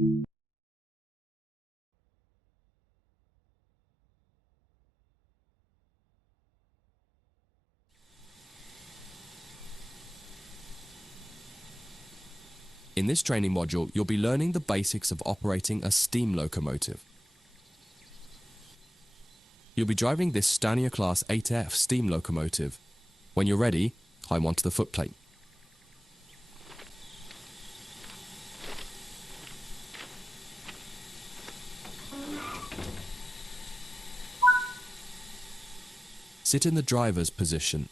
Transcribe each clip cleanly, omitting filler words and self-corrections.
In this training module, you'll be learning the basics of operating a steam locomotive. You'll be driving this Stanier Class 8F steam locomotive. When you're ready, climb onto the footplate. Sit in the driver's position.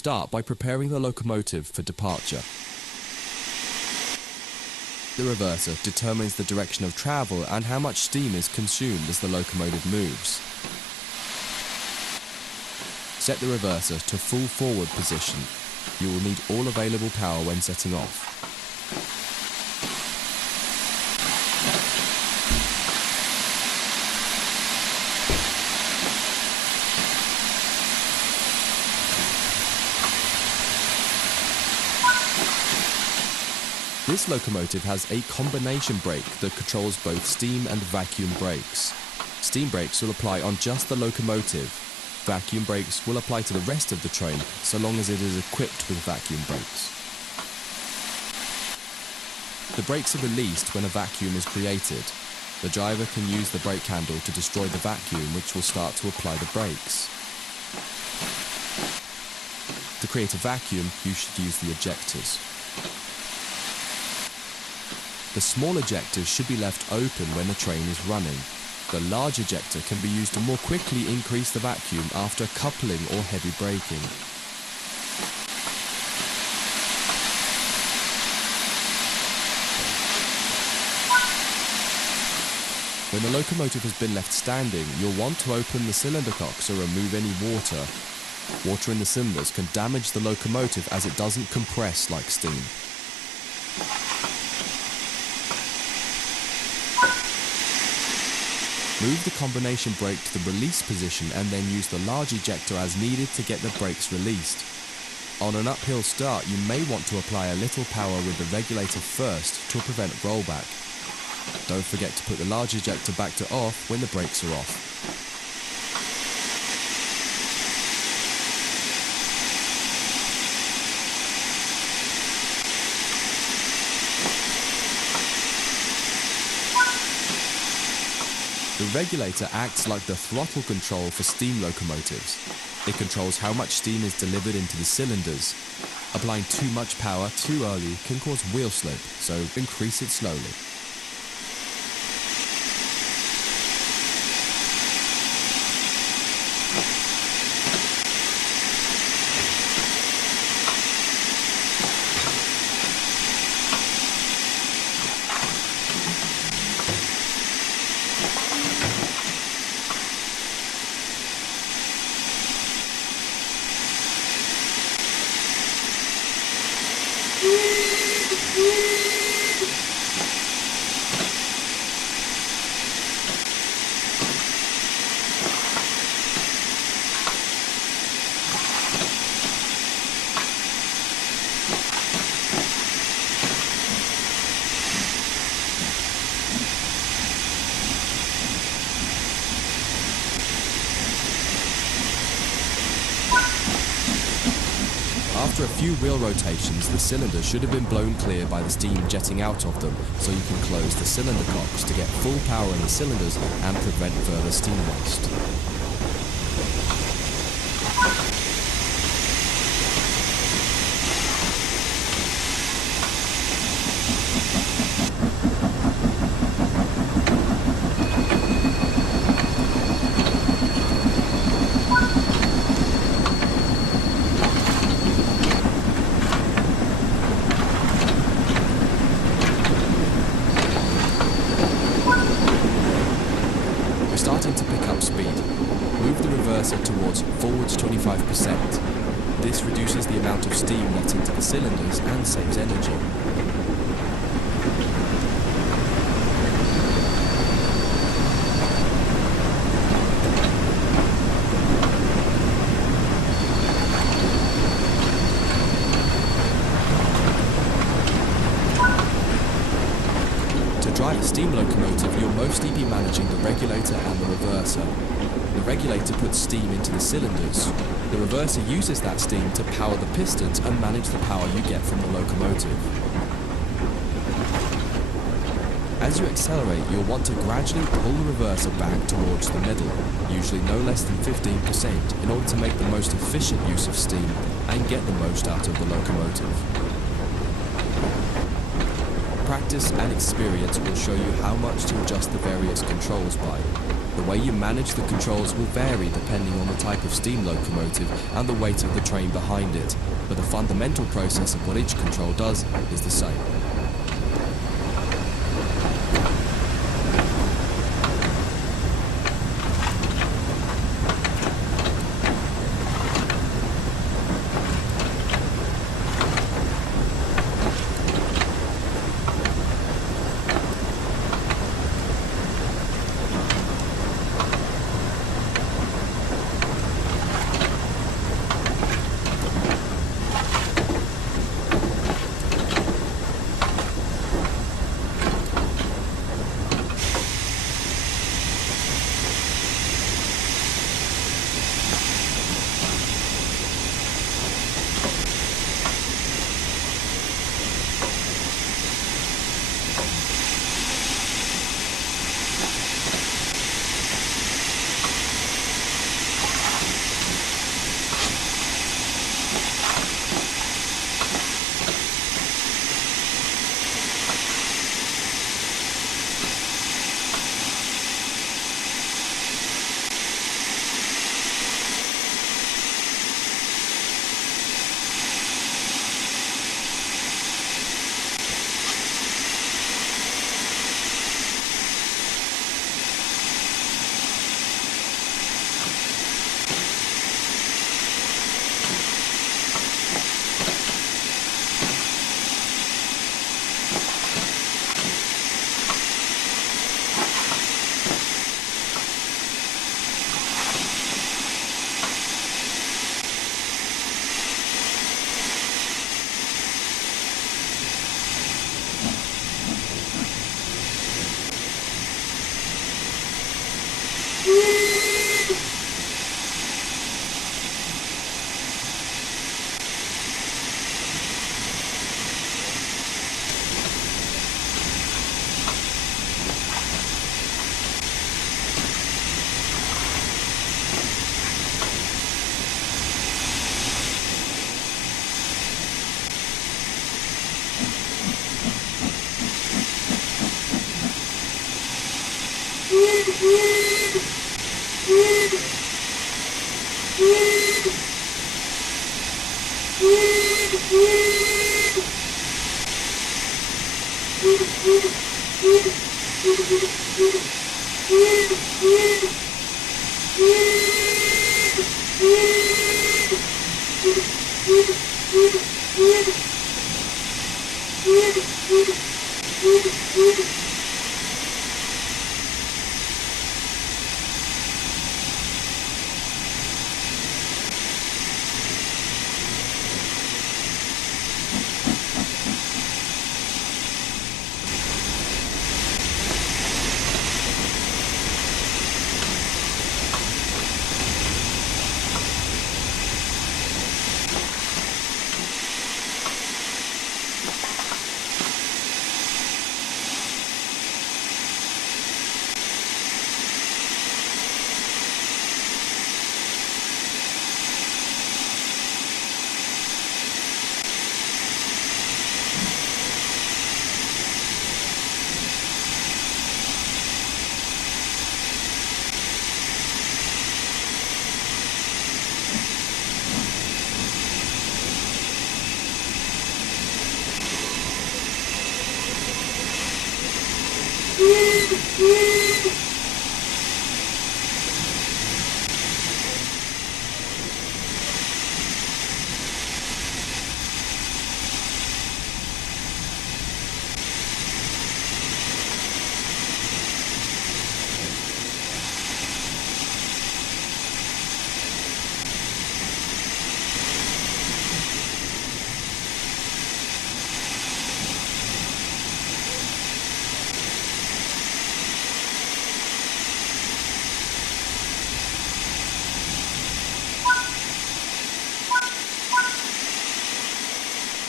Start by preparing the locomotive for departure. The reverser determines the direction of travel and how much steam is consumed as the locomotive moves. Set the reverser to full forward position. You will need all available power when setting off. This locomotive has a combination brake that controls both steam and vacuum brakes. Steam brakes will apply on just the locomotive. Vacuum brakes will apply to the rest of the train so long as it is equipped with vacuum brakes. The brakes are released when a vacuum is created. The driver can use the brake handle to destroy the vacuum, which will start to apply the brakes. To create a vacuum, you should use the ejectors. The small ejectors should be left open when the train is running. The large ejector can be used to more quickly increase the vacuum after coupling or heavy braking. When the locomotive has been left standing, you'll want to open the cylinder cocks or remove any water. Water in the cylinders can damage the locomotive as it doesn't compress like steam. Move the combination brake to the release position and then use the large ejector as needed to get the brakes released. On an uphill start, you may want to apply a little power with the regulator first to prevent rollback. Don't forget to put the large ejector back to off when the brakes are off. The regulator acts like the throttle control for steam locomotives. It controls how much steam is delivered into the cylinders. Applying too much power too early can cause wheel slip, so increase it slowly. After a few wheel rotations, the cylinder should have been blown clear by the steam jetting out of them, so you can close the cylinder cocks to get full power in the cylinders and prevent further steam waste. 25%. This reduces the amount of steam let into the cylinders and saves energy. To drive a steam locomotive, you'll mostly be managing the regulator and the reverser. The regulator puts steam into the cylinders. The reverser uses that steam to power the pistons and manage the power you get from the locomotive. As you accelerate, you'll want to gradually pull the reverser back towards the middle, usually no less than 15%, in order to make the most efficient use of steam and get the most out of the locomotive. Practice and experience will show you how much to adjust the various controls by. The way you manage the controls will vary depending on the type of steam locomotive and the weight of the train behind it, but the fundamental process of what each control does is the same.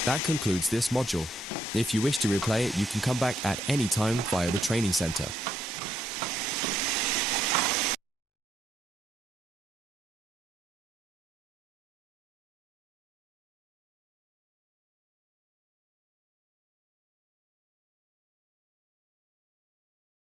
That concludes this module. If you wish to replay it, you can come back at any time via the training center.